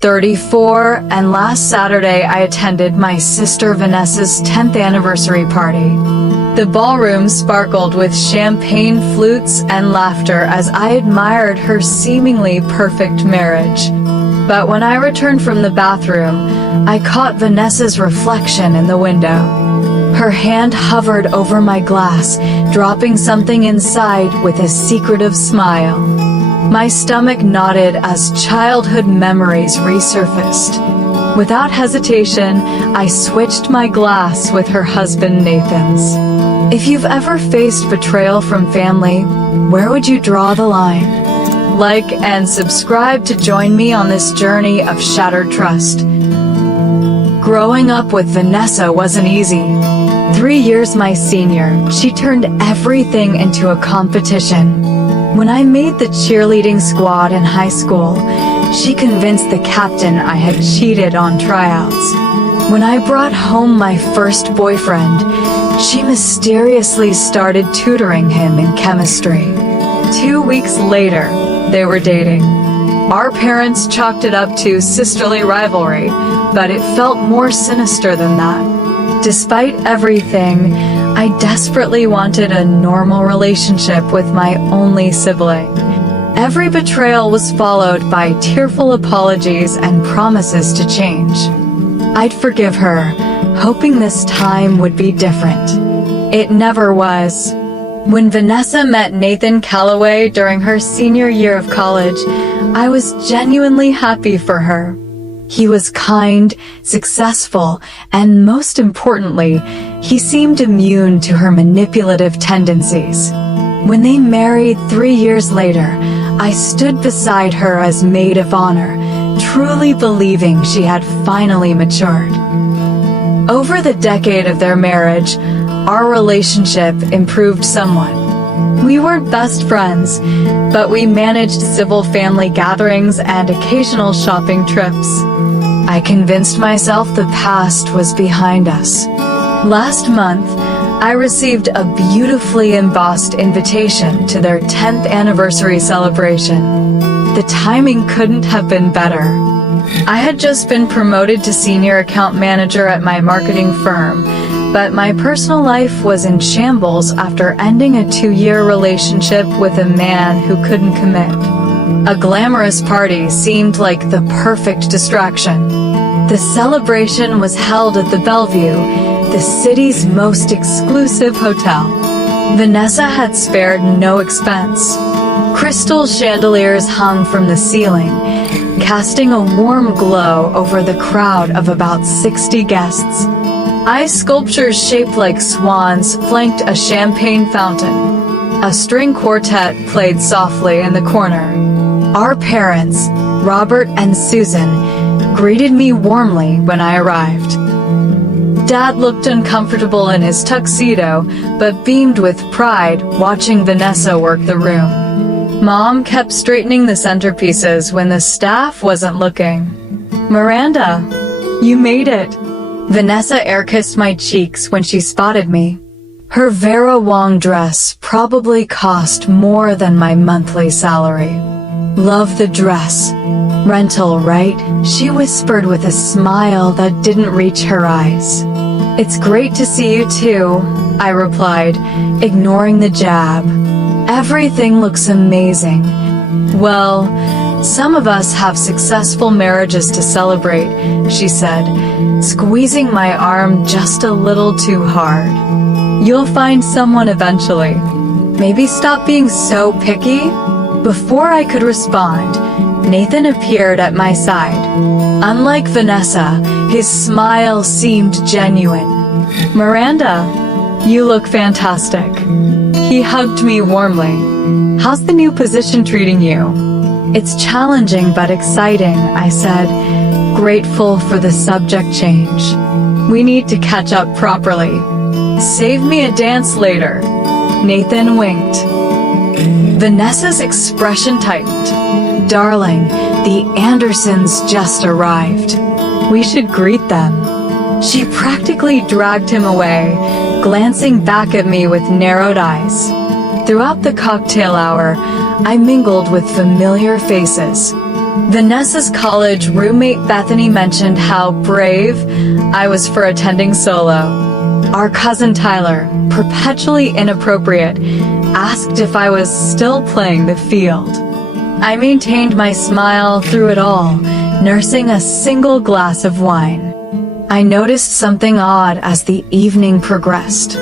34, and last Saturday I attended my sister Vanessa's 10th anniversary party. The ballroom sparkled with champagne flutes and laughter as I admired her seemingly perfect marriage. But when I returned from the bathroom, I caught Vanessa's reflection in the window. Her hand hovered over my glass, dropping something inside with a secretive smile. My stomach knotted as childhood memories resurfaced. Without hesitation, I switched my glass with her husband Nathan's. If you've ever faced betrayal from family, where would you draw the line? Like and subscribe to join me on this journey of shattered trust. Growing up with Vanessa wasn't easy. 3 years my senior, she turned everything into a competition. When I made the cheerleading squad in high school, she convinced the captain I had cheated on tryouts. When I brought home my first boyfriend, she mysteriously started tutoring him in chemistry. 2 weeks later, they were dating. Our parents chalked it up to sisterly rivalry, but it felt more sinister than that. Despite everything, I desperately wanted a normal relationship with my only sibling. Every betrayal was followed by tearful apologies and promises to change. I'd forgive her, hoping this time would be different. It never was. When Vanessa met Nathan Calloway during her senior year of college, I was genuinely happy for her. He was kind, successful, and most importantly, he seemed immune to her manipulative tendencies. When they married 3 years later, I stood beside her as maid of honor, truly believing she had finally matured. Over the decade of their marriage, our relationship improved somewhat. We weren't best friends, but we managed civil family gatherings and occasional shopping trips. I convinced myself the past was behind us. Last month, I received a beautifully embossed invitation to their 10th anniversary celebration. The timing couldn't have been better. I had just been promoted to senior account manager at my marketing firm, but my personal life was in shambles after ending a 2-year relationship with a man who couldn't commit. A glamorous party seemed like the perfect distraction. The celebration was held at the Bellevue, the city's most exclusive hotel. Vanessa had spared no expense. Crystal chandeliers hung from the ceiling, casting a warm glow over the crowd of about 60 guests. Ice sculptures shaped like swans flanked a champagne fountain. A string quartet played softly in the corner. Our parents, Robert and Susan, greeted me warmly when I arrived. Dad looked uncomfortable in his tuxedo, but beamed with pride watching Vanessa work the room. Mom kept straightening the centerpieces when the staff wasn't looking. "Miranda, you made it." Vanessa air-kissed my cheeks when she spotted me. Her Vera Wang dress probably cost more than my monthly salary. "Love the dress. Rental, right?" she whispered with a smile that didn't reach her eyes. "It's great to see you too," I replied, ignoring the jab. "Everything looks amazing." "Well, some of us have successful marriages to celebrate," she said, squeezing my arm just a little too hard. "You'll find someone eventually. Maybe stop being so picky?" Before I could respond, Nathan appeared at my side. Unlike Vanessa, his smile seemed genuine. "Miranda, you look fantastic." He hugged me warmly. "How's the new position treating you?" "It's challenging but exciting," I said, grateful for the subject change. "We need to catch up properly. Save me a dance later." Nathan winked. Vanessa's expression tightened. "Darling, the Andersons just arrived. We should greet them." She practically dragged him away, glancing back at me with narrowed eyes. Throughout the cocktail hour, I mingled with familiar faces. Vanessa's college roommate Bethany mentioned how brave I was for attending solo. Our cousin Tyler, perpetually inappropriate, asked if I was still playing the field. I maintained my smile through it all, nursing a single glass of wine. I noticed something odd as the evening progressed.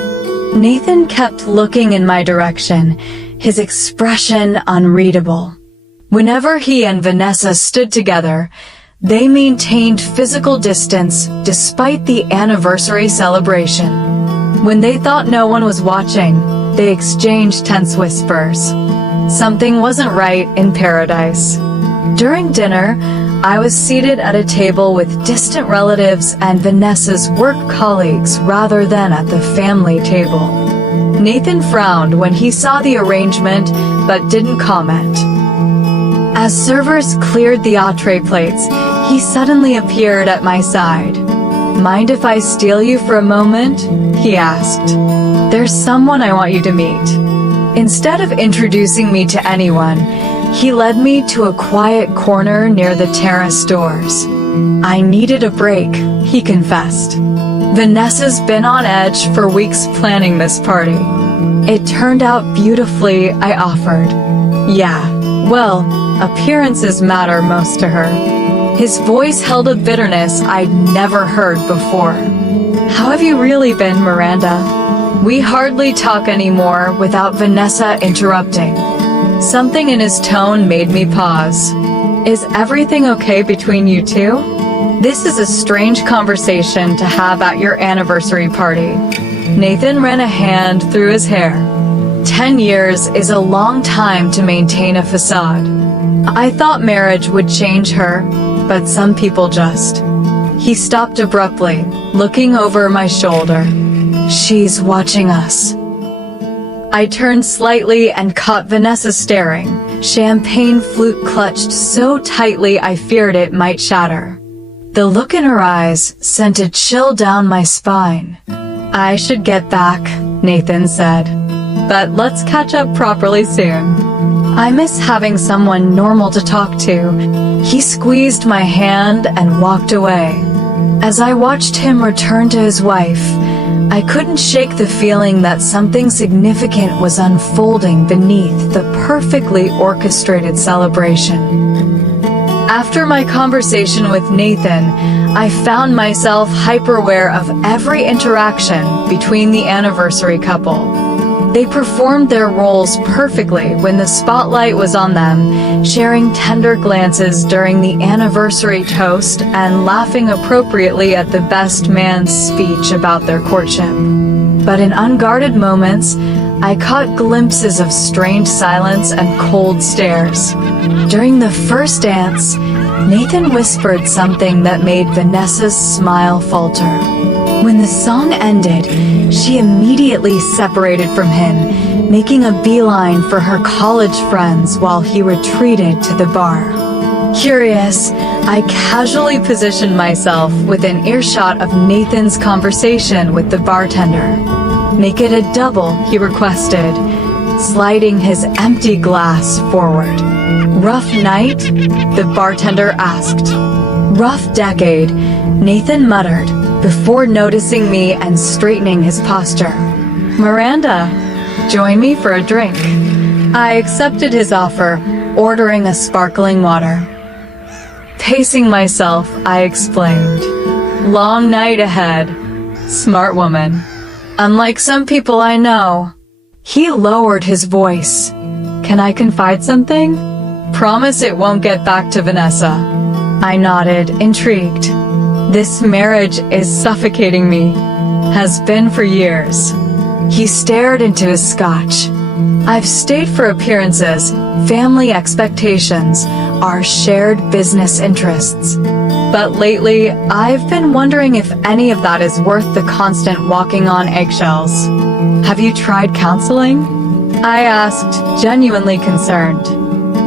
Nathan kept looking in my direction, his expression unreadable. Whenever he and Vanessa stood together, they maintained physical distance despite the anniversary celebration. When they thought no one was watching, they exchanged tense whispers. Something wasn't right in paradise. During dinner, I was seated at a table with distant relatives and Vanessa's work colleagues rather than at the family table. Nathan frowned when he saw the arrangement, but didn't comment. As servers cleared the entree plates, he suddenly appeared at my side. "Mind if I steal you for a moment?" he asked. "There's someone I want you to meet." Instead of introducing me to anyone, he led me to a quiet corner near the terrace doors. "I needed a break," he confessed. "Vanessa's been on edge for weeks planning this party." "It turned out beautifully," I offered. "Yeah, well, appearances matter most to her." His voice held a bitterness I'd never heard before. "How have you really been, Miranda?" We hardly talk anymore without Vanessa interrupting. Something in his tone made me pause. "Is everything okay between you two? This is a strange conversation to have at your anniversary party." Nathan ran a hand through his hair. 10 years is a long time to maintain a facade. I thought marriage would change her, but some people just. He stopped abruptly, looking over my shoulder. "She's watching us." I turned slightly and caught Vanessa staring, champagne flute clutched so tightly I feared it might shatter. The look in her eyes sent a chill down my spine. "I should get back," Nathan said. "But let's catch up properly soon. I miss having someone normal to talk to." He squeezed my hand and walked away. As I watched him return to his wife, I couldn't shake the feeling that something significant was unfolding beneath the perfectly orchestrated celebration. After my conversation with Nathan, I found myself hyper-aware of every interaction between the anniversary couple. They performed their roles perfectly when the spotlight was on them, sharing tender glances during the anniversary toast and laughing appropriately at the best man's speech about their courtship. But in unguarded moments, I caught glimpses of strained silence and cold stares. During the first dance, Nathan whispered something that made Vanessa's smile falter. When the song ended, she immediately separated from him, making a beeline for her college friends while he retreated to the bar. Curious, I casually positioned myself within earshot of Nathan's conversation with the bartender. "Make it a double," he requested, sliding his empty glass forward. "Rough night?" the bartender asked. "Rough decade," Nathan muttered, before noticing me and straightening his posture. "Miranda, join me for a drink." I accepted his offer, ordering a sparkling water. Pacing myself, I explained. "Long night ahead. Smart woman. Unlike some people I know." He lowered his voice. "Can I confide something? Promise it won't get back to Vanessa." I nodded, intrigued. "This marriage is suffocating me. Has been for years." He stared into his scotch. "I've stayed for appearances, family expectations, our shared business interests. But lately, I've been wondering if any of that is worth the constant walking on eggshells. Have you tried counseling?" I asked, genuinely concerned.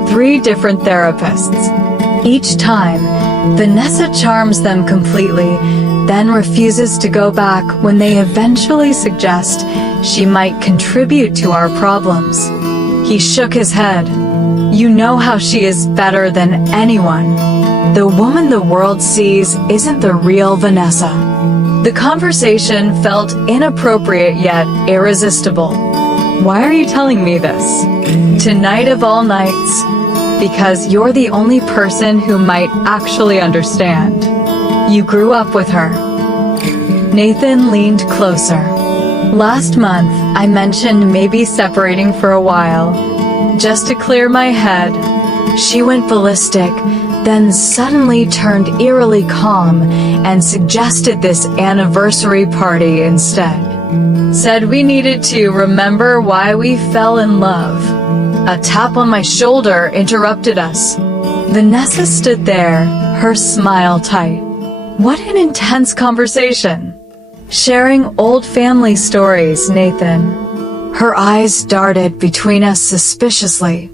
3 different therapists. Each time, Vanessa charms them completely, then refuses to go back when they eventually suggest she might contribute to our problems. He shook his head. You know how she is better than anyone. The woman the world sees isn't the real Vanessa." The conversation felt inappropriate yet irresistible. "Why are you telling me this? Tonight of all nights? Because you're the only person who might actually understand. You grew up with her." Nathan leaned closer. "Last month, I mentioned maybe separating for a while, just to clear my head." She went ballistic, then suddenly turned eerily calm and suggested this anniversary party instead. Said we needed to remember why we fell in love. A tap on my shoulder interrupted us. Vanessa stood there, her smile tight. What an intense conversation. Sharing old family stories, Nathan. Her eyes darted between us suspiciously.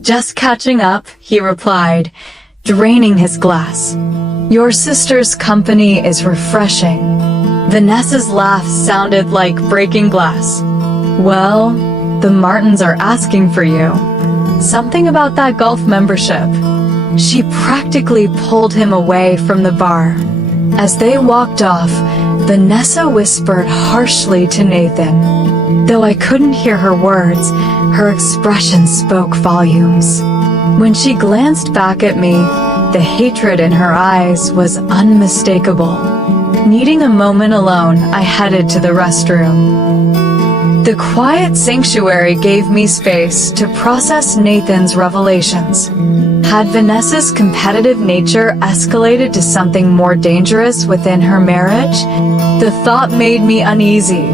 "Just catching up," he replied, draining his glass. "Your sister's company is refreshing." Vanessa's laugh sounded like breaking glass. "Well, the Martins are asking for you. Something about that golf membership." She practically pulled him away from the bar. As they walked off, Vanessa whispered harshly to Nathan. Though I couldn't hear her words, her expression spoke volumes. When she glanced back at me, the hatred in her eyes was unmistakable. Needing a moment alone, I headed to the restroom. The quiet sanctuary gave me space to process Nathan's revelations. Had Vanessa's competitive nature escalated to something more dangerous within her marriage? The thought made me uneasy.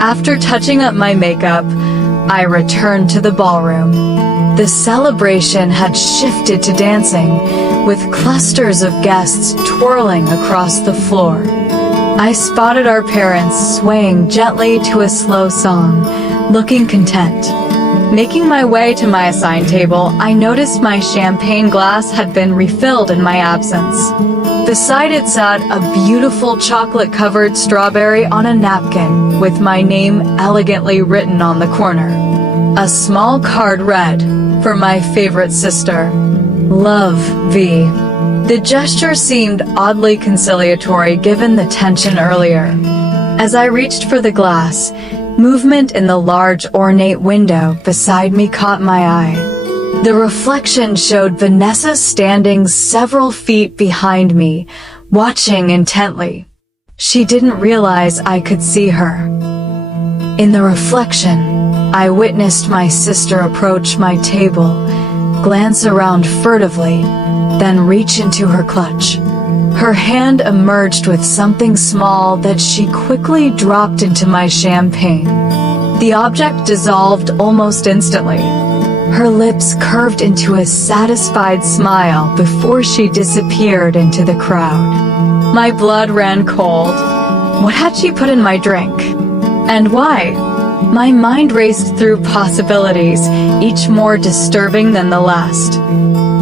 After touching up my makeup, I returned to the ballroom. The celebration had shifted to dancing, with clusters of guests twirling across the floor. I spotted our parents swaying gently to a slow song, looking content. Making my way to my assigned table, I noticed my champagne glass had been refilled in my absence. Beside it sat a beautiful chocolate-covered strawberry on a napkin, with my name elegantly written on the corner. A small card read, "For my favorite sister. Love, V." The gesture seemed oddly conciliatory given the tension earlier. As I reached for the glass, movement in the large ornate window beside me caught my eye. The reflection showed Vanessa standing several feet behind me, watching intently. She didn't realize I could see her. In the reflection, I witnessed my sister approach my table, glance around furtively, then reach into her clutch. Her hand emerged with something small that she quickly dropped into my champagne. The object dissolved almost instantly. Her lips curved into a satisfied smile before she disappeared into the crowd. My blood ran cold. What had she put in my drink? And why? My mind raced through possibilities, each more disturbing than the last.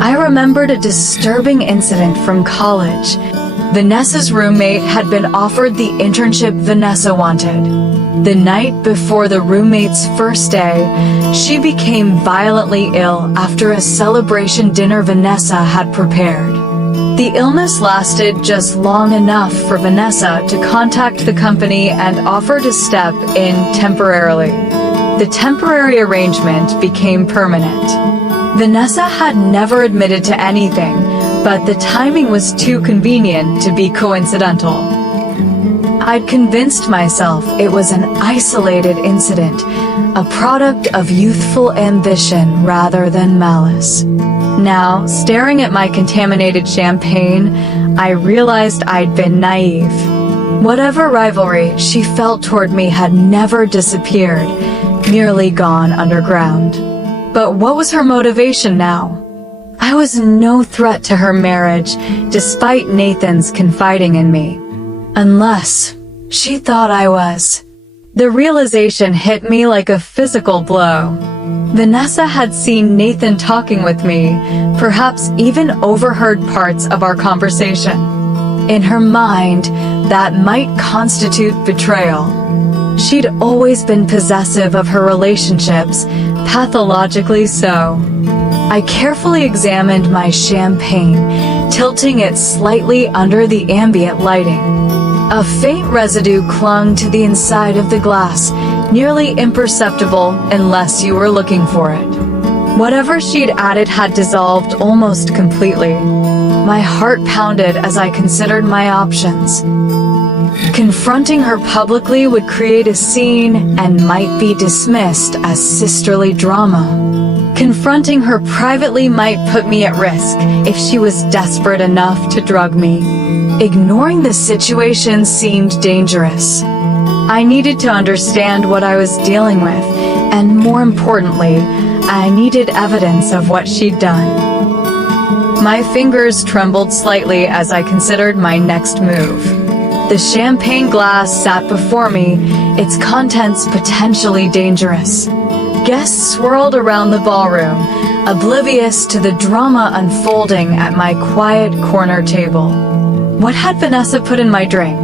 I remembered a disturbing incident from college. Vanessa's roommate had been offered the internship Vanessa wanted. The night before the roommate's first day, she became violently ill after a celebration dinner Vanessa had prepared. The illness lasted just long enough for Vanessa to contact the company and offer to step in temporarily. The temporary arrangement became permanent. Vanessa had never admitted to anything, but the timing was too convenient to be coincidental. I'd convinced myself it was an isolated incident, a product of youthful ambition rather than malice. Now, staring at my contaminated champagne, I realized I'd been naive. Whatever rivalry she felt toward me had never disappeared, merely gone underground. But what was her motivation now? I was no threat to her marriage, despite Nathan's confiding in me. Unless she thought I was. The realization hit me like a physical blow. Vanessa had seen Nathan talking with me, perhaps even overheard parts of our conversation. In her mind, that might constitute betrayal. She'd always been possessive of her relationships, pathologically so. I carefully examined my champagne, tilting it slightly under the ambient lighting. A faint residue clung to the inside of the glass, nearly imperceptible unless you were looking for it. Whatever she'd added had dissolved almost completely. My heart pounded as I considered my options. Confronting her publicly would create a scene and might be dismissed as sisterly drama. Confronting her privately might put me at risk if she was desperate enough to drug me. Ignoring the situation seemed dangerous. I needed to understand what I was dealing with, and more importantly, I needed evidence of what she'd done. My fingers trembled slightly as I considered my next move. The champagne glass sat before me, its contents potentially dangerous. Guests swirled around the ballroom, oblivious to the drama unfolding at my quiet corner table. What had Vanessa put in my drink?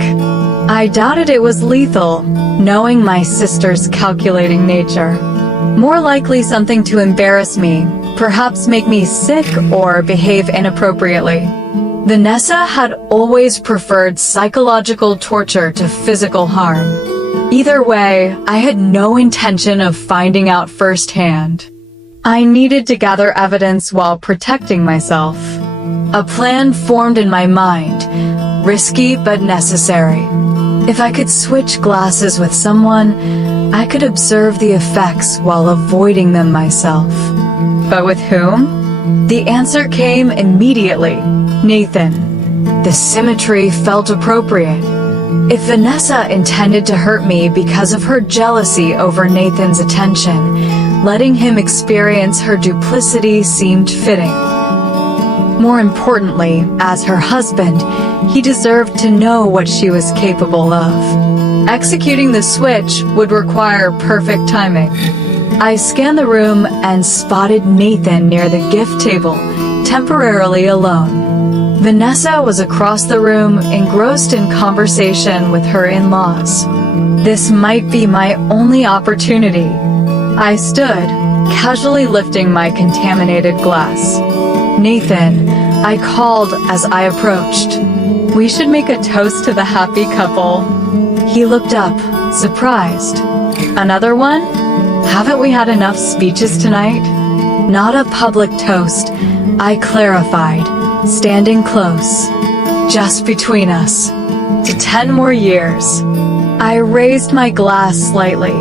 I doubted it was lethal, knowing my sister's calculating nature. More likely something to embarrass me, perhaps make me sick or behave inappropriately. Vanessa had always preferred psychological torture to physical harm. Either way, I had no intention of finding out firsthand. I needed to gather evidence while protecting myself. A plan formed in my mind, risky but necessary. If I could switch glasses with someone, I could observe the effects while avoiding them myself. But with whom? The answer came immediately. Nathan. The symmetry felt appropriate. If Vanessa intended to hurt me because of her jealousy over Nathan's attention, letting him experience her duplicity seemed fitting. More importantly, as her husband, he deserved to know what she was capable of. Executing the switch would require perfect timing. I scanned the room and spotted Nathan near the gift table, temporarily alone. Vanessa was across the room, engrossed in conversation with her in-laws. This might be my only opportunity. I stood, casually lifting my contaminated glass. Nathan, I called as I approached. We should make a toast to the happy couple. He looked up, surprised. Another one? Haven't we had enough speeches tonight? Not a public toast, I clarified, standing close. Just between us. To 10 more years. I raised my glass slightly.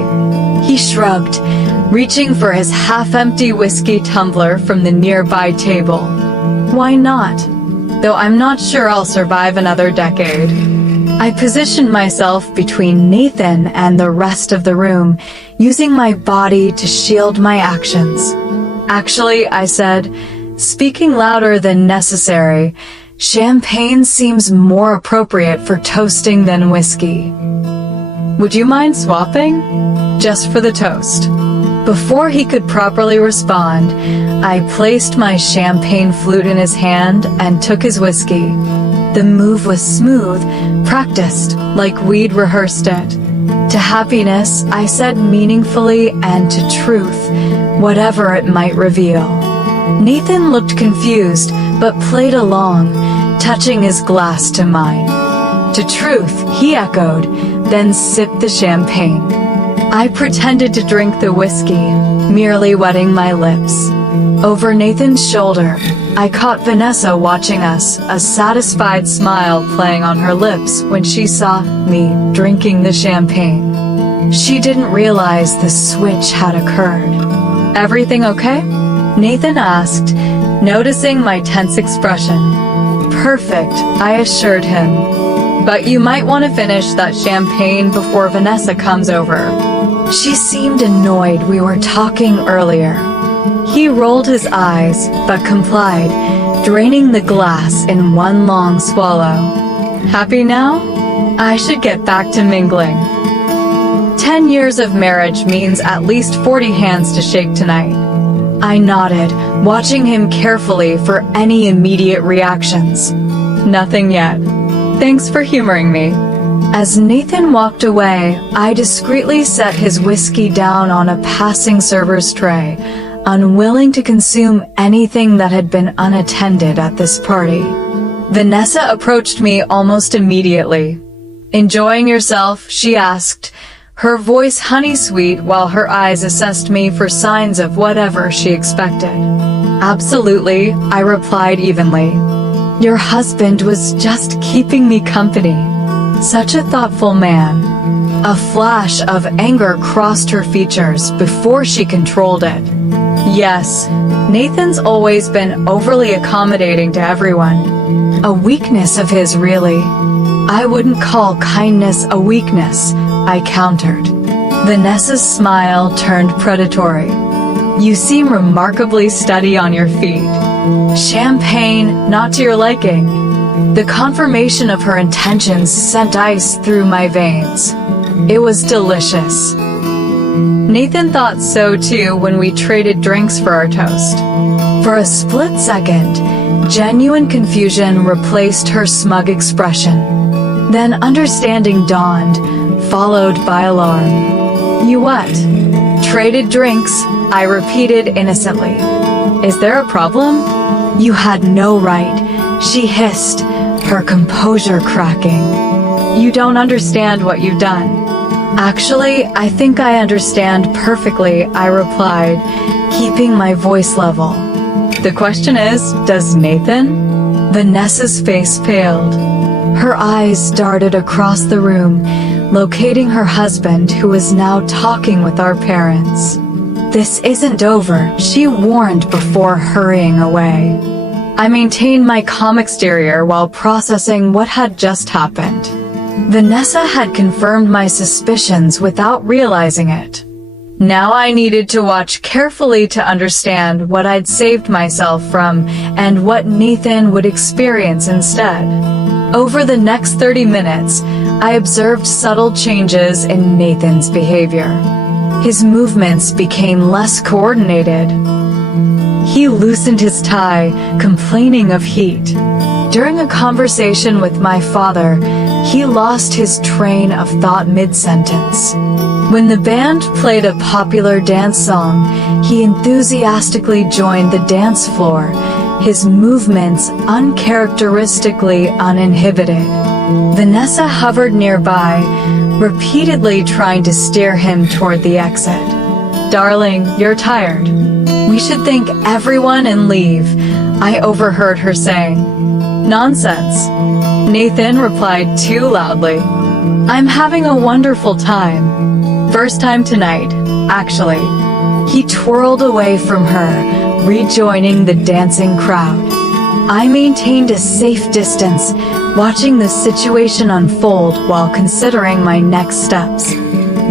He shrugged, reaching for his half-empty whiskey tumbler from the nearby table. Why not? Though I'm not sure I'll survive another decade. I positioned myself between Nathan and the rest of the room, using my body to shield my actions. Actually, I said, speaking louder than necessary, champagne seems more appropriate for toasting than whiskey. Would you mind swapping? Just for the toast. Before he could properly respond, I placed my champagne flute in his hand and took his whiskey. The move was smooth, practiced, like we'd rehearsed it. To happiness, I said meaningfully, and to truth, whatever it might reveal. Nathan looked confused, but played along, touching his glass to mine. To truth, he echoed, then sipped the champagne. I pretended to drink the whiskey, merely wetting my lips. Over Nathan's shoulder, I caught Vanessa watching us, a satisfied smile playing on her lips when she saw me drinking the champagne. She didn't realize the switch had occurred. Everything okay? Nathan asked, noticing my tense expression. Perfect, I assured him. But you might want to finish that champagne before Vanessa comes over. She seemed annoyed we were talking earlier. He rolled his eyes, but complied, draining the glass in one long swallow. Happy now? I should get back to mingling. 10 years of marriage means at least 40 hands to shake tonight. I nodded, watching him carefully for any immediate reactions. Nothing yet. Thanks for humoring me. As Nathan walked away, I discreetly set his whiskey down on a passing server's tray, unwilling to consume anything that had been unattended at this party. Vanessa approached me almost immediately. "Enjoying yourself?" she asked, her voice honey-sweet while her eyes assessed me for signs of whatever she expected. "Absolutely," I replied evenly. "Your husband was just keeping me company." Such a thoughtful man. A flash of anger crossed her features before she controlled it. "Yes, Nathan's always been overly accommodating to everyone. A weakness of his, really." "I wouldn't call kindness a weakness," I countered. Vanessa's smile turned predatory. "You seem remarkably steady on your feet. Champagne, not to your liking." The confirmation of her intentions sent ice through my veins. It was delicious. Nathan thought so too when we traded drinks for our toast. For a split second, genuine confusion replaced her smug expression. Then understanding dawned, followed by alarm. "You what? Traded drinks?" I repeated innocently. "Is there a problem?" "You had no right," she hissed, her composure cracking. "You don't understand what you've done." "Actually, I think I understand perfectly," I replied, keeping my voice level. "The question is, does Nathan?" Vanessa's face paled. Her eyes darted across the room, locating her husband, who was now talking with our parents. "This isn't over," she warned before hurrying away. I maintained my calm exterior while processing what had just happened. Vanessa had confirmed my suspicions without realizing it. Now I needed to watch carefully to understand what I'd saved myself from and what Nathan would experience instead. Over the next 30 minutes, I observed subtle changes in Nathan's behavior. His movements became less coordinated. He loosened his tie, complaining of heat. During a conversation with my father, he lost his train of thought mid-sentence. When the band played a popular dance song, he enthusiastically joined the dance floor, his movements uncharacteristically uninhibited. Vanessa hovered nearby, repeatedly trying to steer him toward the exit. "Darling, you're tired. We should thank everyone and leave," I overheard her saying. "Nonsense," Nathan replied too loudly. "I'm having a wonderful time. First time tonight, actually." He twirled away from her, rejoining the dancing crowd. I maintained a safe distance, watching the situation unfold while considering my next steps.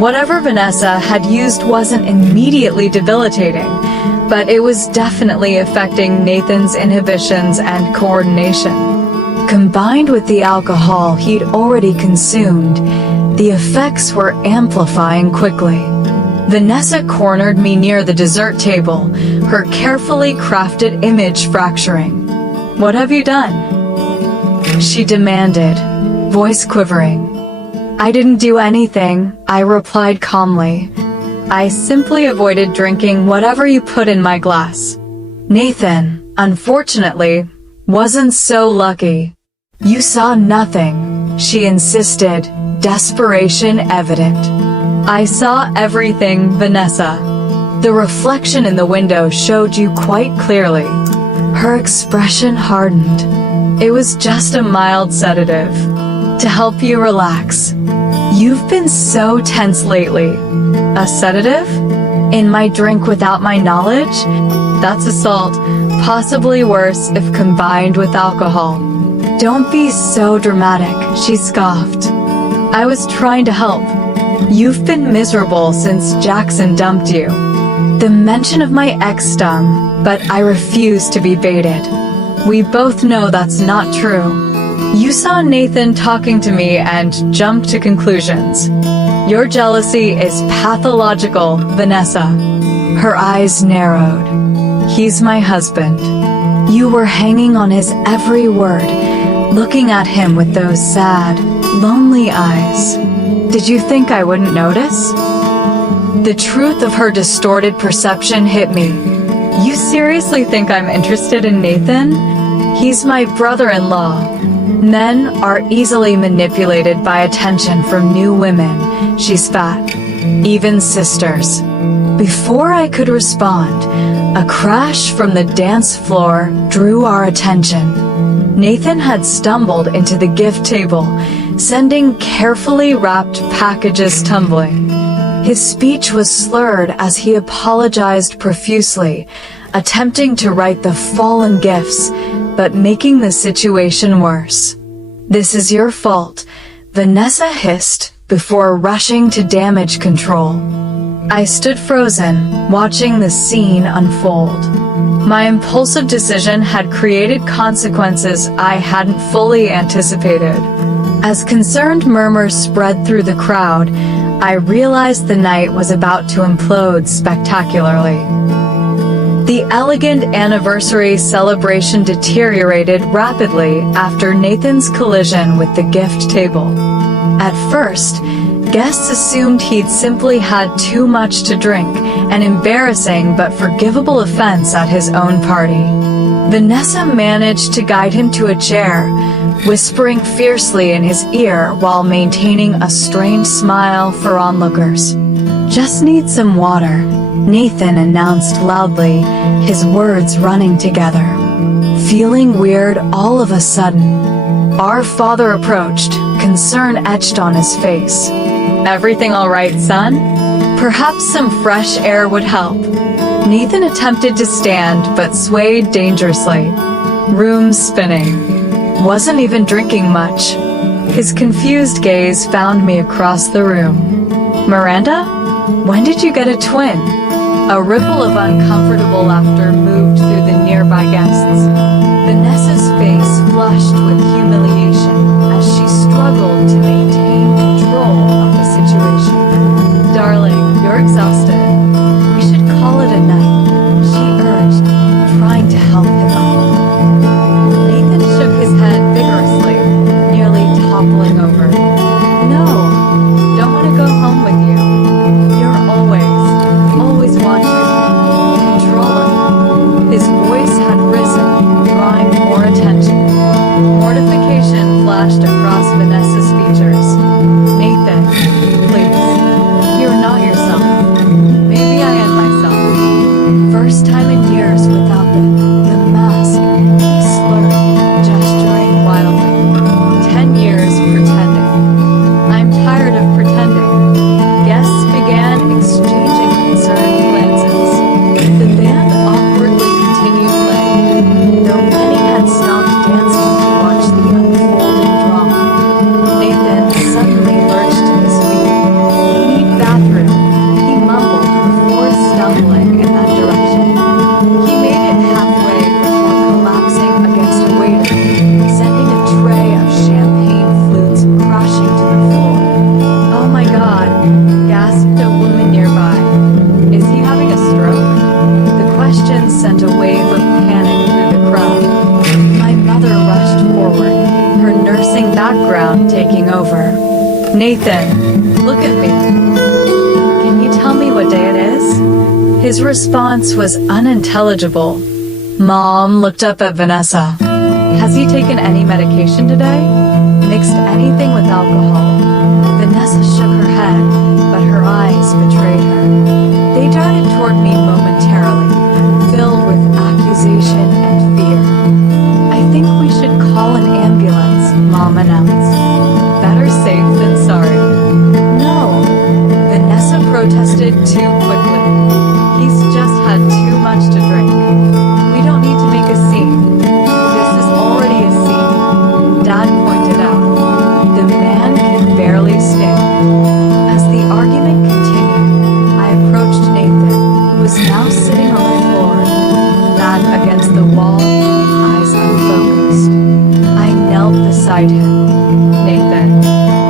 Whatever Vanessa had used wasn't immediately debilitating, but it was definitely affecting Nathan's inhibitions and coordination. Combined with the alcohol he'd already consumed, the effects were amplifying quickly. Vanessa cornered me near the dessert table, her carefully crafted image fracturing. "What have you done?" she demanded, voice quivering. "I didn't do anything," I replied calmly. "I simply avoided drinking whatever you put in my glass." Nathan, unfortunately, wasn't so lucky. "You saw nothing," she insisted, desperation evident. "I saw everything, Vanessa. The reflection in the window showed you quite clearly." Her expression hardened. "It was just a mild sedative, to help you relax." "You've been so tense lately." "A sedative? In my drink without my knowledge? That's assault, possibly worse if combined with alcohol." "Don't be so dramatic," she scoffed. "I was trying to help. You've been miserable since Jackson dumped you." The mention of my ex stung, but I refuse to be baited. We both know that's not true. You saw Nathan talking to me and jumped to conclusions. Your jealousy is pathological, Vanessa. Her eyes narrowed. He's my husband. You were hanging on his every word, looking at him with those sad, lonely eyes. Did you think I wouldn't notice? The truth of her distorted perception hit me. You seriously think I'm interested in Nathan? He's my brother-in-law. Men are easily manipulated by attention from new women, she spat. Even sisters. Before I could respond, a crash from the dance floor drew our attention. Nathan had stumbled into the gift table, sending carefully wrapped packages tumbling. His speech was slurred as he apologized profusely, attempting to right the fallen gifts, but making the situation worse. "This is your fault," Vanessa hissed before rushing to damage control. I stood frozen, watching the scene unfold. My impulsive decision had created consequences I hadn't fully anticipated. As concerned murmurs spread through the crowd, I realized the night was about to implode spectacularly. The elegant anniversary celebration deteriorated rapidly after Nathan's collision with the gift table. At first, guests assumed he'd simply had too much to drink, an embarrassing but forgivable offense at his own party. Vanessa managed to guide him to a chair, whispering fiercely in his ear while maintaining a strained smile for onlookers. "Just need some water," Nathan announced loudly, his words running together. Feeling weird all of a sudden, our father approached, concern etched on his face. "Everything all right, son? Perhaps some fresh air would help." Nathan attempted to stand but swayed dangerously. Room spinning. Wasn't even drinking much. His confused gaze found me across the room. "Miranda? When did you get a twin?" A ripple of uncomfortable laughter moved through the nearby guests. Vanessa's face flushed with humiliation as she struggled to maintain control of the situation. "Darling, you're exhausted. We should call it a night," she urged, trying to help him up. Nathan shook his head vigorously, nearly toppling over. "No, don't want to go home with you. You're always watching. Control it." His voice had risen, drawing more attention. Mortification flashed across Vanessa's features. "Nathan, please. You're not yourself." "Maybe I am myself. First time in years without the mask," he slurred, gesturing wildly. 10 years pretending. I'm tired of pretending." Guests began exchanging concerned glances. The band awkwardly continued playing, though many had stopped dancing to watch the unfolding drama. Nathan suddenly lurched to his feet. "Need bathroom," he mumbled before stumbling in that direction. He made it halfway before collapsing against a waiter, sending a tray of champagne flutes crashing to the floor. "Oh my God," gasped a woman nearby. "Is he having a stroke?" The question sent a wave of panic through the crowd. My mother rushed forward, her nursing background taking over. "Nathan, look at me. Can you tell me what day it is?" His response was unintelligible. Mom looked up at Vanessa. "Has he taken any medication today? Mixed anything with alcohol?" Vanessa shook her head, but her eyes betrayed her. They darted toward me momentarily, filled with accusation and fear. "I think we should call an ambulance," Mom announced. "Better safe than sorry." "No," Vanessa protested too quickly. "He's just had too much to drink. We don't need to make a scene. This is already a scene," Dad pointed out. "The man can barely stand." As the argument continued, I approached Nathan, who was now sitting on the floor, back against the wall, eyes unfocused. I knelt beside him. "Nathan,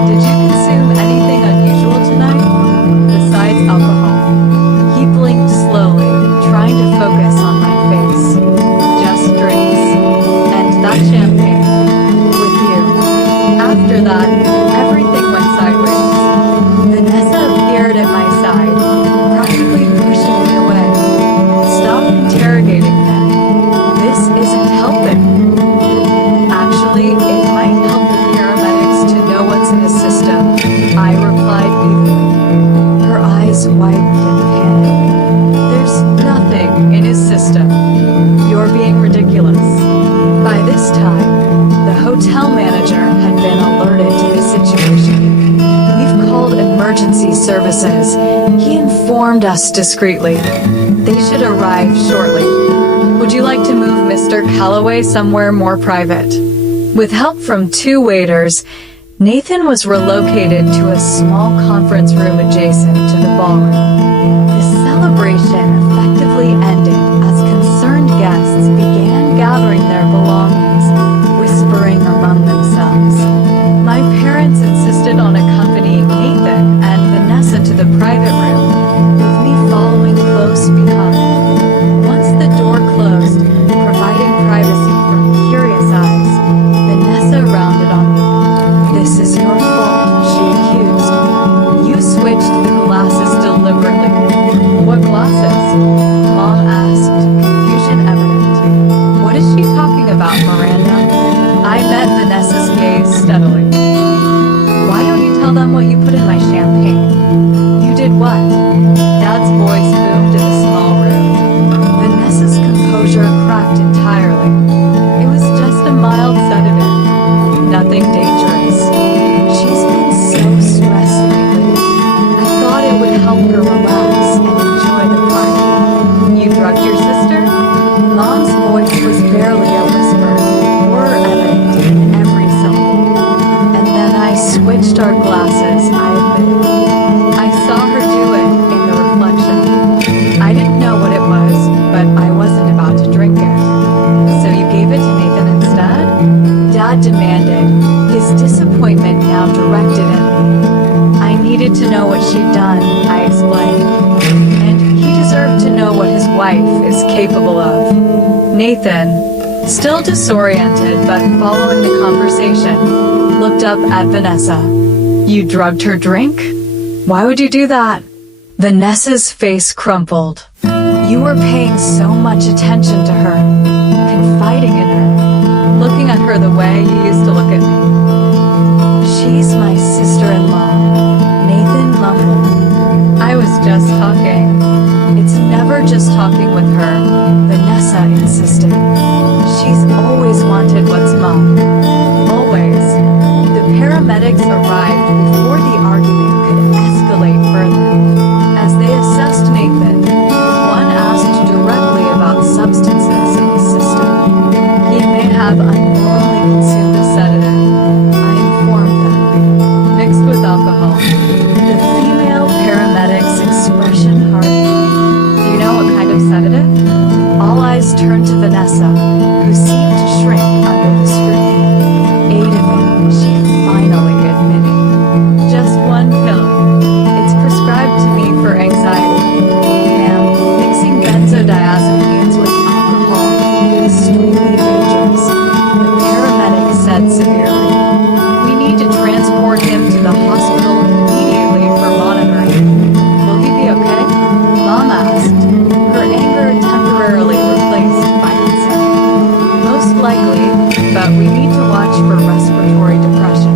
did you consume anything unusual tonight? Besides alcohol?" He blinked slowly, trying to focus on my face. "Just drinks. And that champagne. With you." After that, everything went sideways. Vanessa appeared at my side, practically pushing me away. "Stop interrogating had been alerted to the situation. We've called emergency services. He informed us discreetly. They should arrive shortly. Would you like to move Mr. Calloway somewhere more private? With help from 2 waiters, Nathan was relocated to a small conference room adjacent to the ballroom. The celebration effectively ended as concerned guests began gathering their belongings, whispering among themselves. My parents insisted on accompanying Nathan and Vanessa to the private room, with me following close behind. Once the door closed, providing privacy from curious eyes, Vanessa rounded on me. "This is your fault," she accused. "You switched the glasses deliberately." "What glasses?" Mom asked, confusion evident. "What is she talking about, Miranda?" I met Vanessa's gaze steadily. "Why don't you tell them what you put in my champagne?" "You did what?" Dad's voice boomed in the small room. Vanessa's composure cracked entirely. "It was just a mild sedative. Nothing dangerous. She's been so stressed lately. I thought it would help her relax and enjoy the party." "You drugged your sister?" Mom's voice was barely a whisper, horror evident in every syllable. "And then I switched our glasses," I admitted. "I saw her do it in the reflection. I didn't know what it was, but I wasn't about to drink it." "So you gave it to Nathan instead?" Dad demanded, his disappointment now directed at me. "I needed to know what she'd done," I explained. "And he deserved to know what his wife is capable of." Nathan, still disoriented but following the conversation, looked up at Vanessa. "You drugged her drink? Why would you do that?" Vanessa's face crumpled. "You were paying so much attention to her, confiding in her, looking at her the way you used to look at me." "She's my sister-in-law," Nathan mumbled. "I was just talking." "It's never just talking with her," Vanessa insisted. "She's always wanted what's mine. Always." The paramedics arrived before the argument could escalate further. As they assessed Nathan, one asked directly about substances in his system. He may have unknowingly consumed a sedative, I informed them, mixed with alcohol. The female paramedic's expression hardened. "Do you know what kind of sedative?" All eyes turned to Vanessa, who seemed to shrink under the scrutiny. "Ativan," she finally admitted. "Just 1 pill. It's prescribed to me for anxiety. Ma'am, mixing benzodiazepines with alcohol is extremely dangerous," the paramedic said severely. "We need to transport him to the hospital immediately for monitoring." "Will he be okay?" Mom asked, her anger temporarily replaced by concern. "Most likely, but we need to watch for respiratory depression.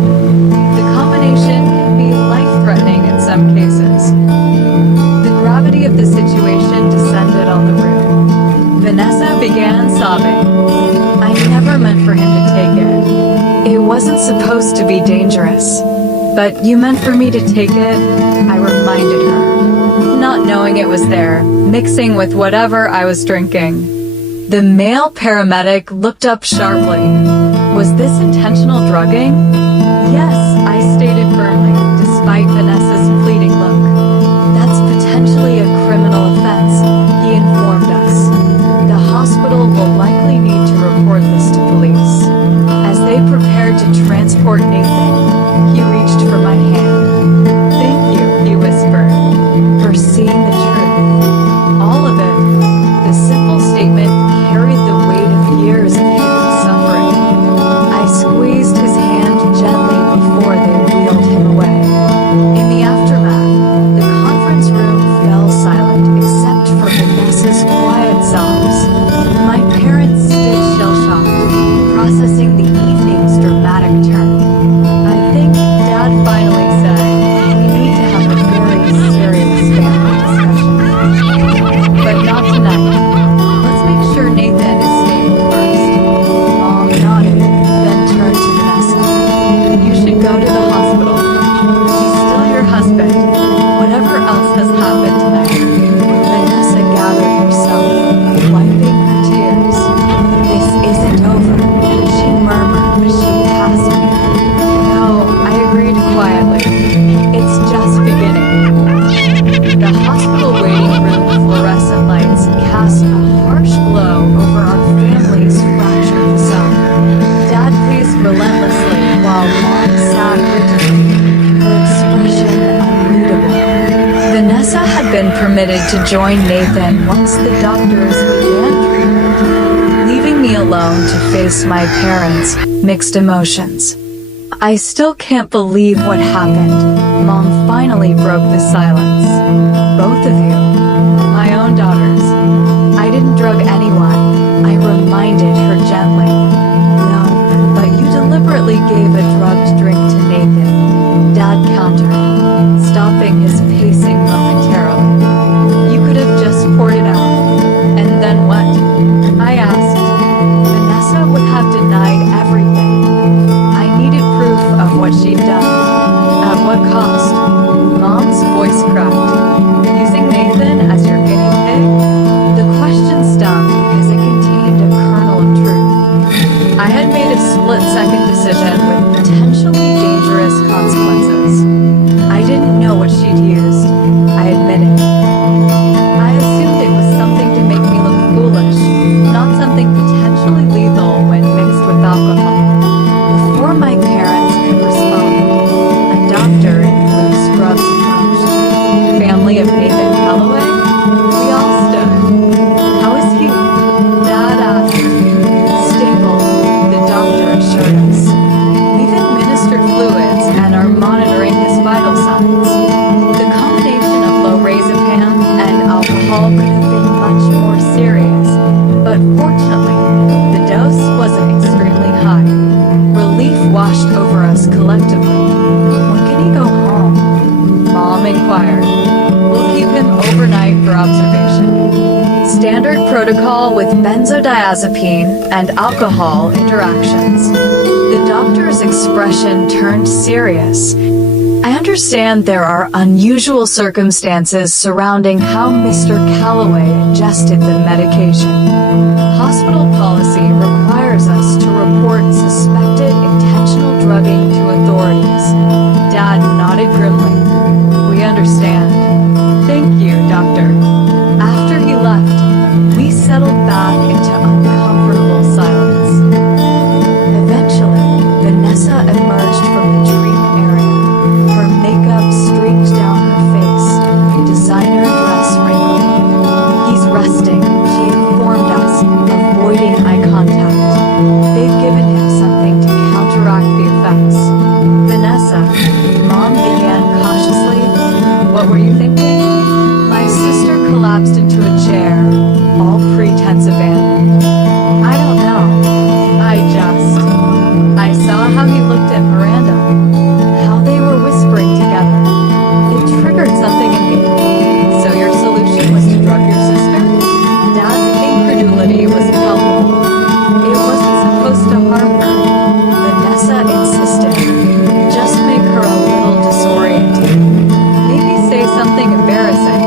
The combination can be life-threatening in some cases." The gravity of the situation descended on the room. Vanessa began sobbing. "I never meant for him to take it. It wasn't supposed to be dangerous." "But you meant for me to take it," I reminded her, not knowing it was there, mixing with whatever I was drinking. The male paramedic looked up sharply. "Was this intentional drugging?" "Yes," I stated firmly, despite Vanessa's pleading look. "That's potentially a criminal offense," he informed us. "The hospital will likely need to report this to police." As they prepared to transport Nathan, he reached for my hand. "Thank you," he whispered, "for seeing the truth. All of it." The simple statement carried the weight of years of hidden suffering. I squeezed his hand gently before they wheeled him away. In the aftermath, the conference room fell silent except for Vanessa's quiet sobs. My parents stood shell-shocked, processing the evening's dramatic turn. I think Dad sat rigidly, her expression unreadable. Vanessa had been permitted to join Nathan once the doctors began treatment, leaving me alone to face my parents' mixed emotions. I still can't believe what happened. Mom finally broke the silence. Both of you, my own daughters. I didn't drug anyone, I reminded her gently. No, but you deliberately gave a drugged drink to Nathan, Dad countered, stopping his pacing momentarily. You could have just poured it out. And then what? I asked. Vanessa would have denied everything. I needed proof of what she'd done. At what cost? Mom's voice cracked. Using Nathan as your guinea pig? The question stung because it contained a kernel of truth. I had made a split-second decision with potentially dangerous consequences. I didn't know what she'd used, I admitted. I assumed it was something to make me look foolish, not something potentially lethal when mixed with alcohol. Before my parents could respond, a doctor in blue scrubs approached. Family of Nathan Calloway? We all stood. How is he? Dad asked. Stable, the doctor assured us. We've administered fluids and are monitoring his vital signs. The combination of lorazepam and alcohol could have been much more serious, but fortunately, the dose wasn't extremely high. Relief washed over us collectively. When can he go home? Mom inquired. We'll keep him overnight for observation. Standard protocol with benzodiazepine and alcohol interactions. The doctor's expression turned serious. I understand there are unusual circumstances surrounding how Mr. Calloway ingested the medication. Hospital policy requires us to report suspected intentional drugging to authorities. Dad nodded grimly. We understand. Thank you, doctor. After he left, we settled back into uncomfortable silence. Eventually, Vanessa emerged from the treatment area, her makeup streaked down her face, designer dress wrinkled. He's resting, she informed us, avoiding eye contact. They've given him something to counteract the effects. Vanessa, Mom began cautiously. What were you thinking? My sister collapsed into a chair, all pretense abandoned. I don't know. I saw how he looked at Miranda, how they were whispering together. It triggered something in me. So your solution was to drug your sister? Dad's incredulity was palpable. It wasn't supposed to harm her. Vanessa insisted. Just make her a little disoriented. Maybe say something embarrassing.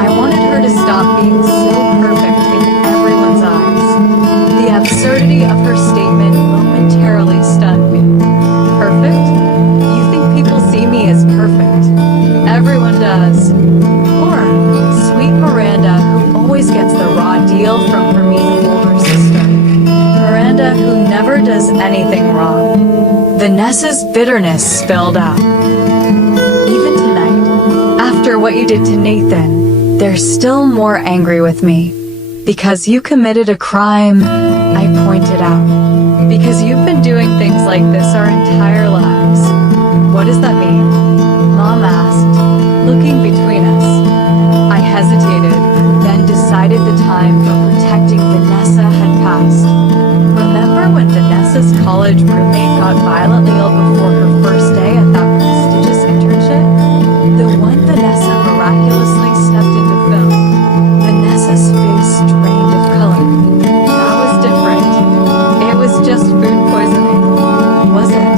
I wanted her to stop being so perfect in everyone's eyes. The absurdity of her statement momentarily stunned me. Perfect? You think people see me as perfect? Everyone does. Or sweet Miranda, who always gets the raw deal from her mean older sister. Miranda, who never does anything wrong. Vanessa's bitterness spilled out. Even tonight, after what you did to Nathan, they're still more angry with me. Because you committed a crime, I pointed out. Because you've been doing things like this our entire lives. What does that mean? Mom asked, looking between us. I hesitated, then decided the time for protecting Vanessa had passed. Remember when Vanessa's college roommate got violently ill before her first day at that prestigious internship? The one Vanessa miraculously stepped into film. Vanessa's face drained of color. That was different. It was just food poisoning. Was it?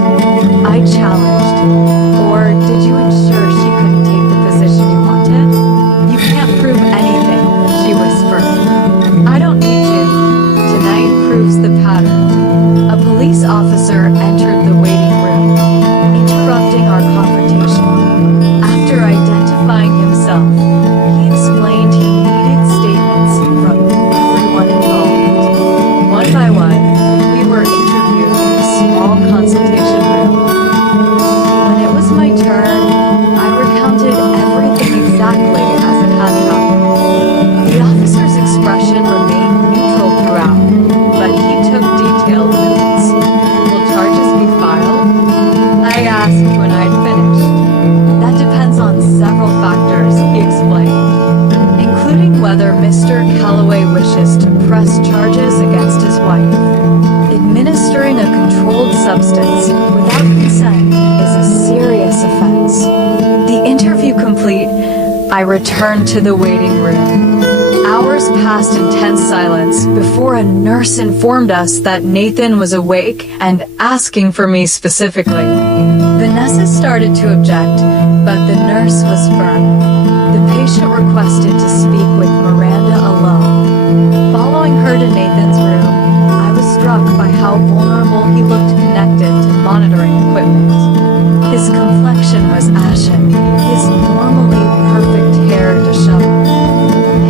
I returned to the waiting room. Hours passed in tense silence before a nurse informed us that Nathan was awake and asking for me specifically. Vanessa started to object, but the nurse was firm. The patient requested to speak with Miranda alone. Following her to Nathan's room, I was struck by how vulnerable he looked connected to monitoring equipment. His complexion was ashen, his normally perfect hair disheveled.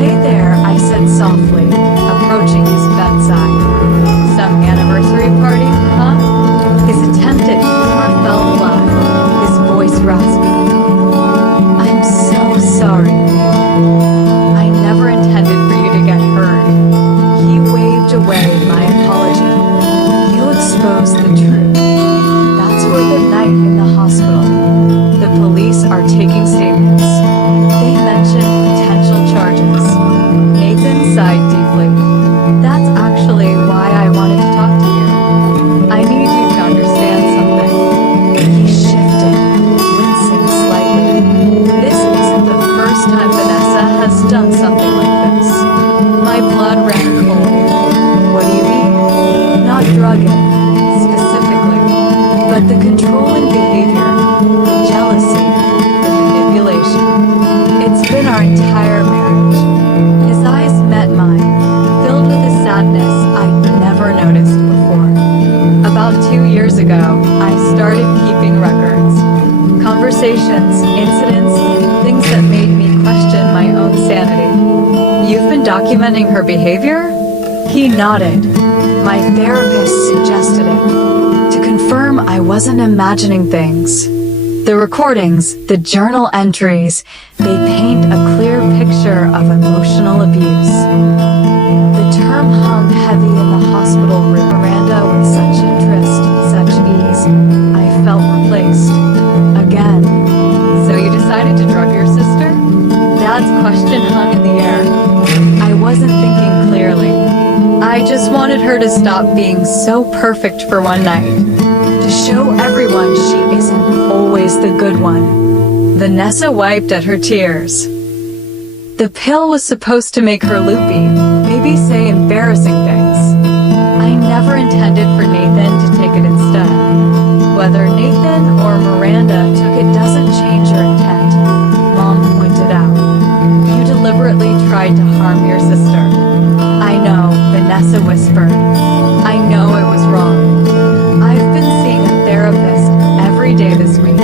"Hey there," I said softly, approaching his bedside. "Some anniversary party, huh?" His attempt at humor fell flat, his voice raspy. "I'm so sorry, Nathan. I never intended for you to get hurt." He waved away my apology. "You exposed the truth. That's worth a night in the hospital. The police are taking statements. They mentioned potential charges." Nathan sighed deeply. "That's actually why I wanted to talk to you. I need you to understand something." He shifted, wincing slightly. "This isn't the first time Vanessa has done something like this." My blood ran cold. "What do you mean?" "Not drugging, specifically, but the controlling behavior, the jealousy, the manipulation. It's been our entire marriage." His eyes met mine, filled with a sadness I'd never noticed before. "About 2 years ago, I started keeping records. Conversations, incidents, things that made me question my own sanity." "You've been documenting her behavior?" He nodded. "My therapist suggested it. To confirm I wasn't imagining things. The recordings, the journal entries, they paint a clear picture of emotional abuse." The term hung heavy in the hospital room. Miranda with such interest, such ease. I felt replaced. Again. "So you decided to drug your sister?" Dad's question hung in the air. I wasn't thinking clearly. I just wanted her to stop being so perfect for one night. To show everyone she isn't always the good one. Vanessa wiped at her tears. "The pill was supposed to make her loopy, maybe say embarrassing things. I never intended for Nathan to take it instead. Whether Nathan or Miranda took it doesn't change your intent," Mom pointed out. "You deliberately tried to harm your sister." "I know," Vanessa whispered. "I know it was wrong. I've been seeing a therapist every day this week.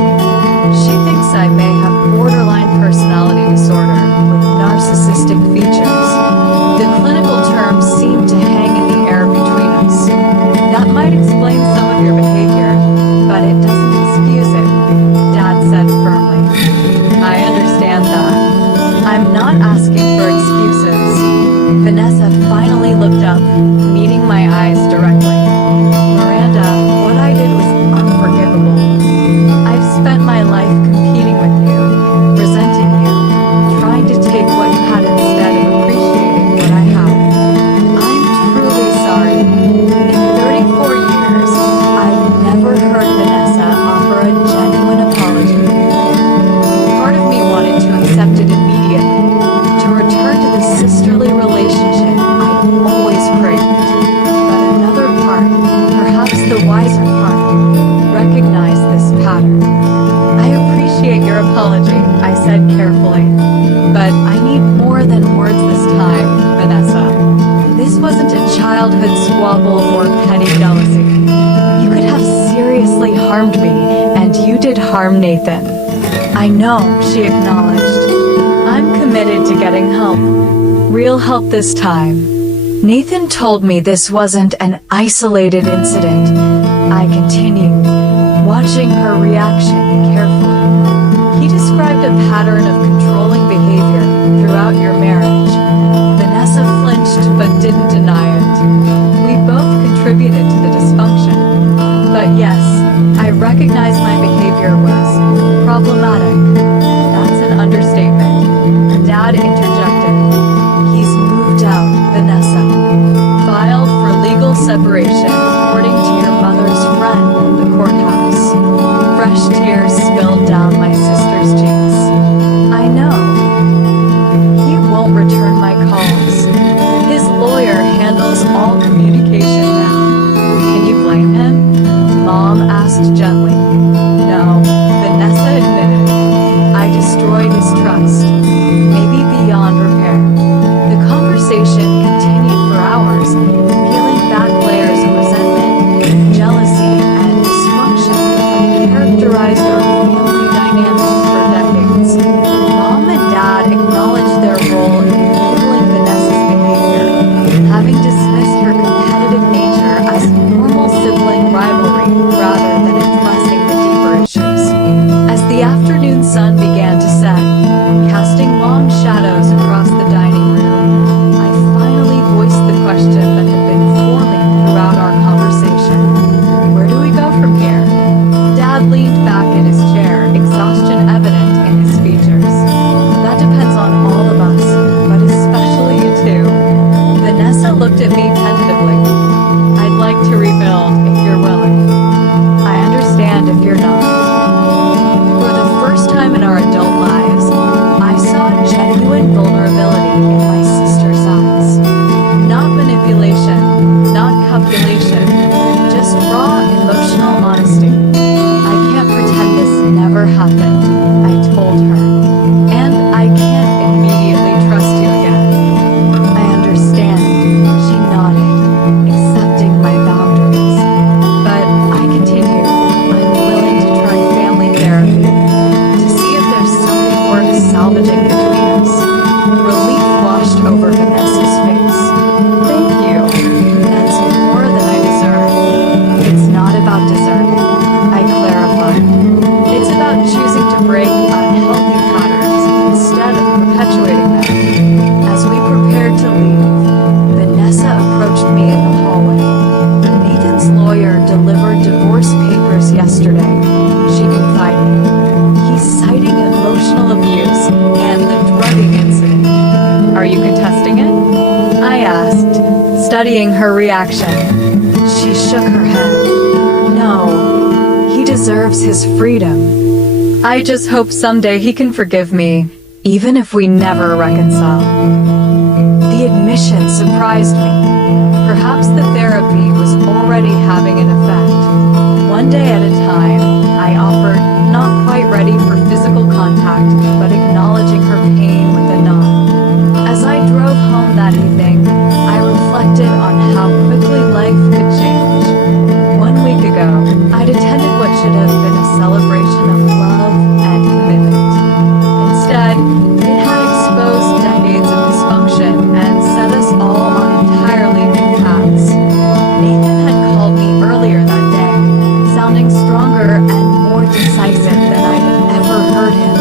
She thinks I may have borderline personality disorder with narcissistic features. The clinical terms seem to hang in the air between us. That might explain some of your behavior, but it doesn't excuse it," Dad said firmly. "I understand that. I'm not asking for excuses." Vanessa finally looked up, meeting my eyes directly. "Miranda, what I did was unforgivable. I've spent my life competing with you, resenting you, trying to take what you had instead of appreciating what I have. I'm truly sorry. In 34 years, I've never heard Vanessa offer a genuine apology. Part of me wanted to accept it immediately, to return to the sisterly relationship I'd always craved. But another part, perhaps the wiser part, recognized this pattern. "I appreciate your apology," I said carefully. "But I need more than words this time, Vanessa. This wasn't a childhood squabble or petty jealousy. You could have seriously harmed me, and you did harm Nathan." "I know," she acknowledged. "I'm committed to getting help. Real help this time." Nathan told me this wasn't an isolated incident. I continued, watching her reaction carefully. "He described a pattern of controlling behavior throughout your marriage." Vanessa flinched but didn't deny it. "We both contributed to the dysfunction. But yes, I recognize my behavior was problematic." "That's an understatement," Dad interjected. "He's moved out, Vanessa. Filed for legal separation according to your mother's friend at the courthouse." Fresh tears spilled down my sister's cheeks. "I know. afternoon sun began to set, casting long shadows across the dining room. I finally voiced the question that had been forming throughout our conversation. Where do we go from here? Dad leaned back in his chair, exhaustion evident in his features. That depends on all of us, but especially you two. Vanessa looked at me tentatively. I'd like to rebuild if you're willing. I understand if you're not. For the first time in our adult lives, I saw genuine vulnerability in my sister's eyes. Not manipulation, not copulation, just raw emotional honesty. I can't pretend this never happened, I told her. And I can't immediately trust you again. I understand, she nodded, accepting my boundaries. But I continued, I'm willing to try family therapy to see if there's something worth salvaging between us. Relief washed over Vanessa's face. Thank you. That's more than I deserve. It's not about deserving, I clarified. It's about choosing to break unhealthy patterns instead of perpetuating them. As we prepared to leave, Vanessa approached me in the hallway. Nathan's lawyer delivered divorce papers yesterday, she confided. He's citing emotional abuse and the drugging incident. Are you contesting it? I asked, studying her reaction. She shook her head. No, he deserves his freedom. I just hope someday he can forgive me, even if we never reconcile. The admission surprised me. Perhaps the therapy was already having an effect. One day at a time, I offered, not quite ready for physical contact, but acknowledging her pain with a nod. As I drove home that evening, I reflected on how quickly life could change. 1 week ago, I'd attended what should have been a celebration of love and commitment. Instead, it had exposed decades of dysfunction and set us all on entirely new paths. Nathan had called me earlier that day, sounding stronger and more decisive than I'd ever heard him.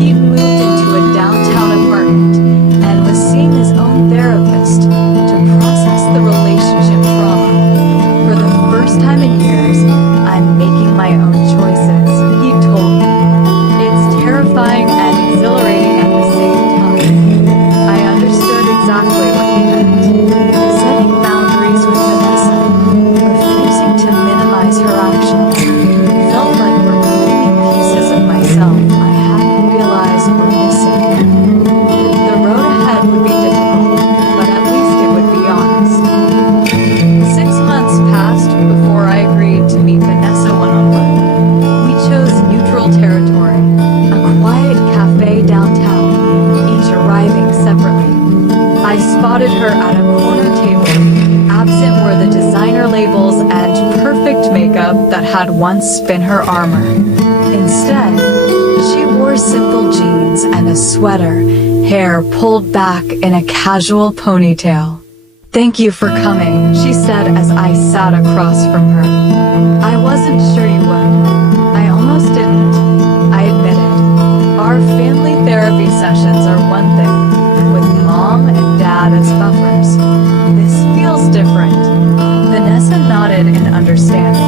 He'd moved into a downtown apartment and was seeing his own therapist to process the relationship trauma. For the first time in years, I'm making my own choices, he told me. It's terrifying and exhilarating at the same time. I understood exactly what he meant. Setting boundaries with Vanessa, refusing to minimize her actions, felt like removing pieces of myself I hadn't realized were missing. The road ahead would be difficult, but at least it would be honest. 6 months passed before I agreed to meet Vanessa one-on-one. We chose neutral territory, a quiet cafe downtown, each arriving separately. I spotted her at a corner table. Absent were the designer labels and perfect makeup that had once been her armor. Instead, she wore simple jeans and a sweater, hair pulled back in a casual ponytail. Thank you for coming, she said as I sat across from her. I wasn't sure you would. I almost didn't, I admitted. Our family therapy sessions are one thing, with mom and dad as buffers. This feels different. Vanessa nodded in understanding.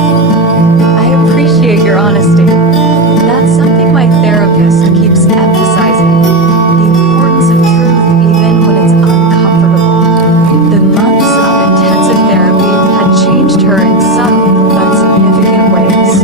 I appreciate your honesty. That's something my therapist keeps emphasizing. The importance of truth even when it's uncomfortable. The months of intensive therapy had changed her in subtle but significant ways.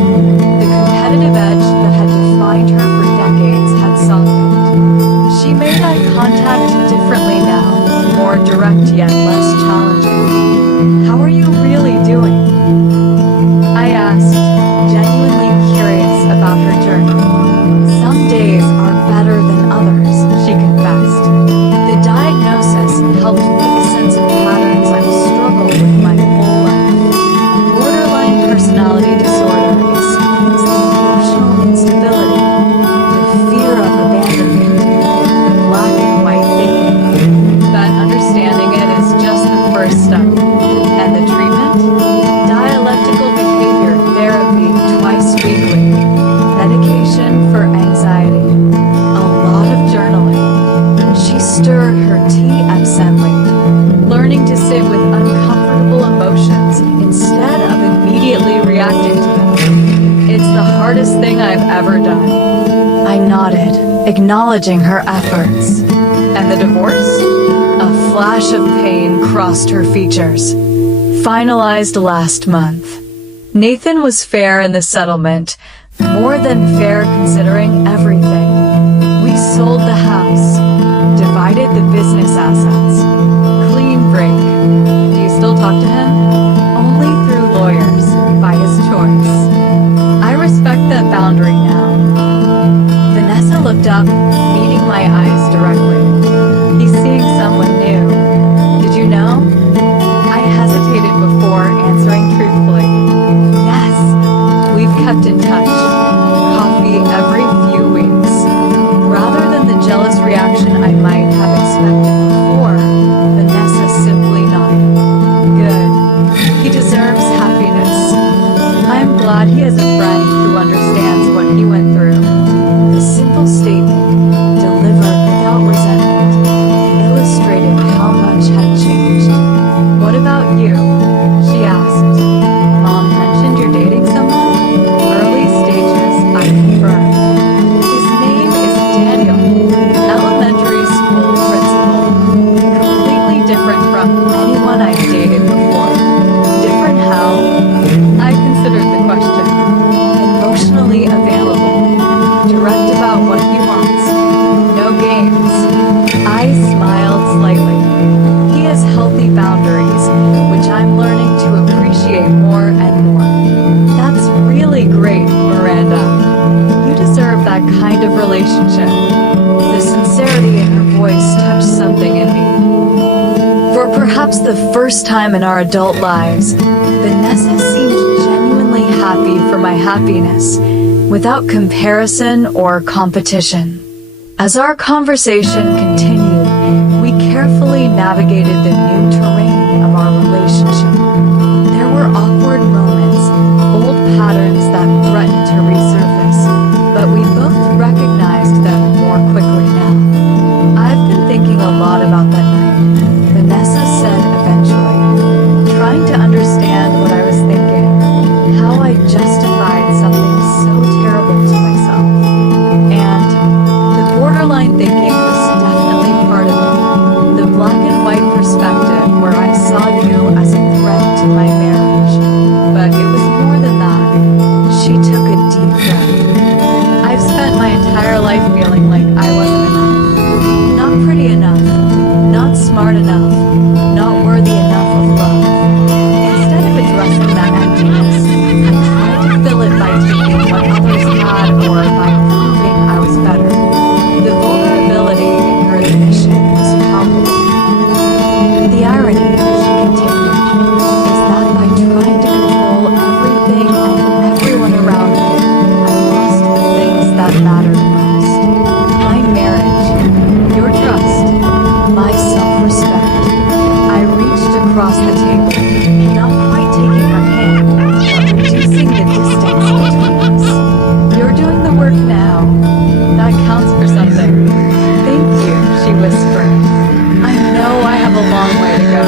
best thing I've ever done." I nodded, acknowledging her efforts. "And the divorce?" A flash of pain crossed her features. "Finalized last month. Nathan was fair in the settlement, more than fair considering everything. We sold the house, divided the business assets. Clean break. Do you still talk to him?" "Only through lawyers, by his choice. I respect that boundary now." Vanessa looked up, meeting my eyes directly. "He's seeing someone new. Did you know?" I hesitated before answering truthfully. "Yes, we've kept in touch. Coffee every few weeks." Rather than the jealous reaction I might have expected before, Vanessa simply nodded. "Good. He deserves happiness. I'm glad he has a friend who understands what he went through." The simple statement, delivered without resentment, illustrated how much had changed. "What about you?" she asked. "Mom mentioned you're dating someone?" "Early stages, I confirmed. His name is Daniel, elementary school principal. Completely different from anyone I've dated before." "Different how?" I considered the question. "Emotionally available. Direct about what he wants. No games." I smiled slightly. "He has healthy boundaries, which I'm learning to appreciate more and more." "That's really great, Miranda. You deserve that kind of relationship." The sincerity in her voice touched something in me. For perhaps the first time in our adult lives, Vanessa seemed genuinely happy for my happiness, without comparison or competition. As our conversation continued, we carefully navigated the new terrain of our relationship. There were awkward moments, old patterns that threatened to resurface, but we both recognized them more quickly now. "I've been thinking a lot about that night," Vanessa said eventually, trying to understand what I was thinking, how I justified something so terrible to myself. And the borderline thinking was definitely part of it. The black and white perspective where I saw you as a threat to my marriage. But it was more than that. She took a deep breath. "I've spent my entire life feeling like I wasn't enough. Not pretty enough. Not smart enough. Not worthy enough of love. Instead of addressing that emptiness, I tried to fill it by taking what others had or by proving I was better." The vulnerability in her admission was palpable. "The irony," she continued, "is that by trying to control everything and everyone around me, I lost the things that mattered most. My marriage, your trust, my self-respect." I reached across the table, not quite taking her hand, but reducing the distance between us. "You're doing the work now. That counts for something." "Thank you," she whispered. "I know I have a long way to go.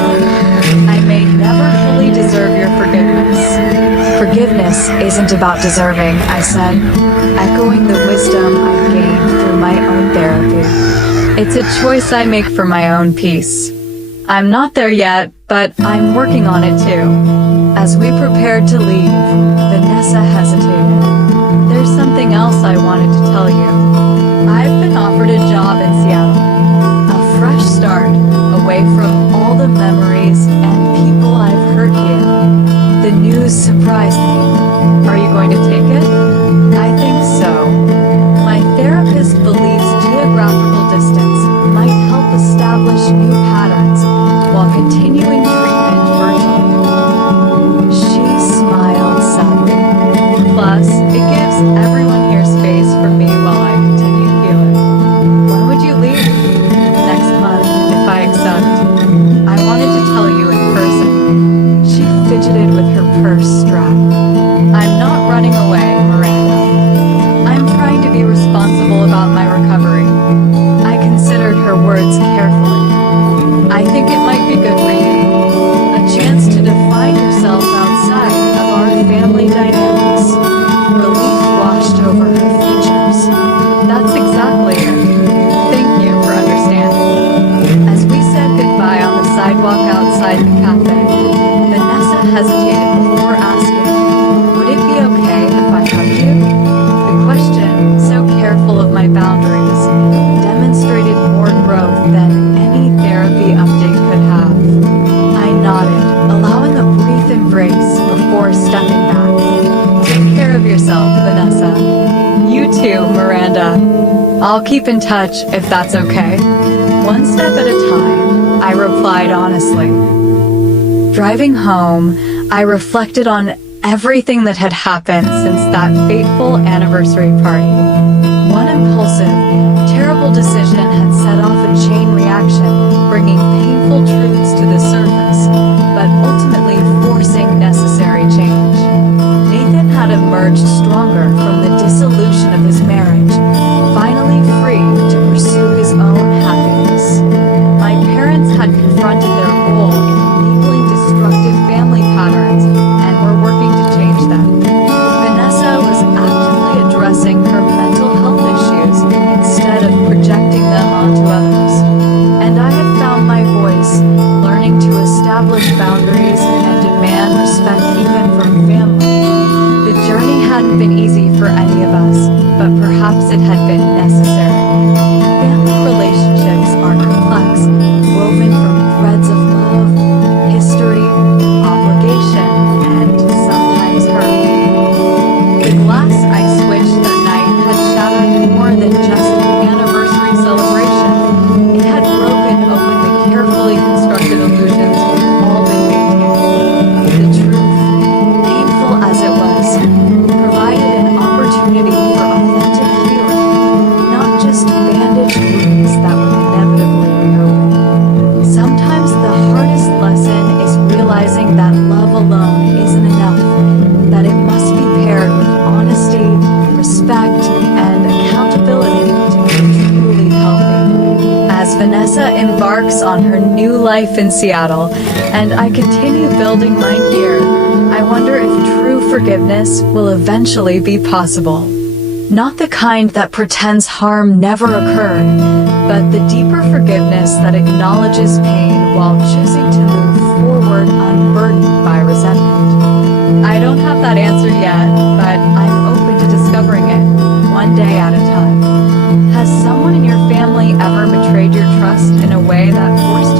I may never fully deserve your forgiveness." "Forgiveness isn't about deserving," I said, echoing the wisdom I've gained through my own therapy. "It's a choice I make for my own peace." "I'm not there yet, but I'm working on it too." As we prepared to leave, Vanessa hesitated. "There's something else I wanted to tell you. I've been offered a job in Seattle. A fresh start, away from all the memories and people I've hurt here." The news surprised me. "Are you going to take it?" "I think so. My therapist believes geographical distance might help establish new patterns while continuing treatment virtually." She smiled sadly. my boundaries, demonstrated more growth than any therapy update could have. I nodded, allowing a brief embrace before stepping back. Take care of yourself, Vanessa. You too, Miranda. I'll keep in touch if that's okay. One step at a time, I replied honestly. Driving home, I reflected on everything that had happened since that fateful anniversary party. One impulsive, terrible decision had set off a chain reaction, bringing painful truths to the surface, but ultimately forcing necessary change. Nathan had emerged stronger from the dissolution of his marriage, finally free to pursue his own happiness. My parents had confronted their role in enabling destructive family patterns and were working to change them. Vanessa was actively addressing her mental health issues instead of projecting them onto others. And I had found my voice, learning to establish boundaries and demand respect even from family. The journey hadn't been easy for any of us, but perhaps it had been necessary. Family relationships are complex, woven from threads of love, history, obligation, and sometimes hurt. The glass I switched that night had shattered more than just an anniversary celebration. It had broken open the carefully constructed illusions we've all been maintaining. The truth, painful as it was, provided an opportunity for authentic healing, not just bandaged wounds that would inevitably reopen. Sometimes the hardest lesson is realizing that love alone isn't enough, that it must be paired with honesty, respect, and accountability to be truly healthy. As Vanessa embarks on her new life in Seattle, and I continue building mine here, I wonder if true forgiveness will eventually be possible. Not the kind that pretends harm never occurred, but the deeper forgiveness that acknowledges pain while choosing to move forward unburdened by resentment. I don't have that answer yet, but I'm open to discovering it, one day at a time. Has someone in your family ever betrayed your trust in a way that forced